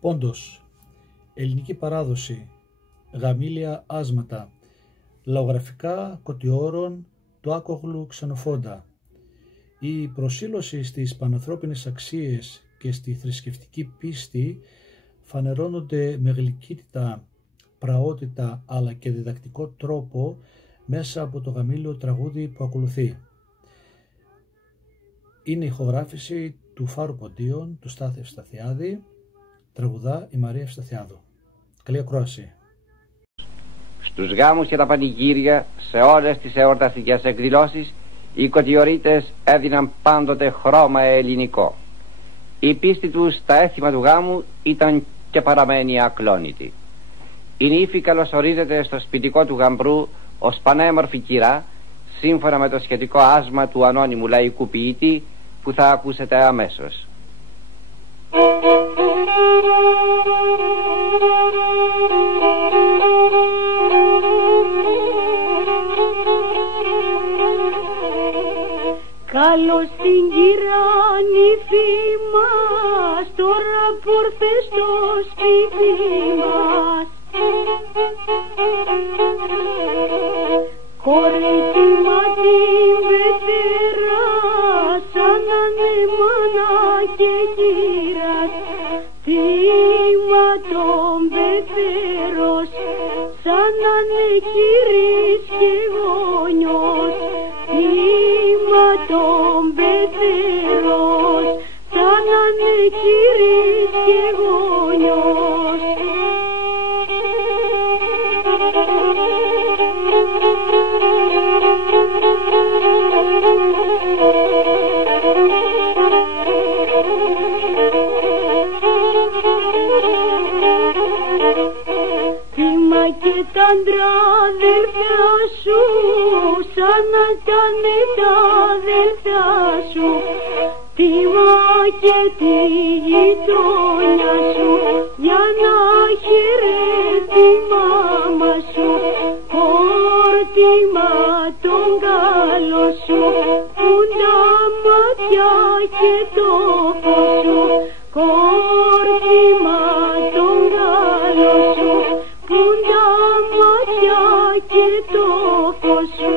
Πόντος, ελληνική παράδοση, γαμήλια άσματα, λαογραφικά κωτιόρων του άκογλου Ξενοφόντα. Η προσήλωση στις πανανθρώπινες αξίες και στη θρησκευτική πίστη φανερώνονται με γλυκύτητα, πραότητα αλλά και διδακτικό τρόπο μέσα από το γαμήλιο τραγούδι που ακολουθεί. Είναι ηχογράφηση του Φάρου Ποντίων, του Στάθη Ευσταθιάδη, τραγουδά η Μαρία Ευσταθιάδου. Καλή ακρόαση. Στους γάμους και τα πανηγύρια, σε όλες τις εορταστικές εκδηλώσεις, οι κωτιορίτες έδιναν πάντοτε χρώμα ελληνικό. Η πίστη τους στα έθιμα του γάμου ήταν και παραμένει ακλόνητη. Η νύφη καλωσορίζεται στο σπιτικό του γαμπρού ως πανέμορφη κυρά, σύμφωνα με το σχετικό άσμα του ανώνυμου λαϊκού ποιητή που θα ακούσετε αμέσως. Καλώς την κυρά νύφη μας, τώρα πόρθε στο σπίτι μας. Κορίτσι μα την πεθερά, σαν να είναι μάνα και κύρας. Θύμα τον πεθερός, σαν να είναι κύρις και γόνιος. Θύμα τον πεθερός, σαν να είναι κύρις και γόνιος. Θύμα και τα αδέλφια σου, σαν να ήταν τα αδέλφια σου. Θύμα και τη γειτόνια σου, για να χαιρετεί η μάμα σου. Χόρτιμα τον καλό σου, που τα μάτια και το φως σου. Χόρτιμα τον καλό σου, που τα μάτια και το φως σου.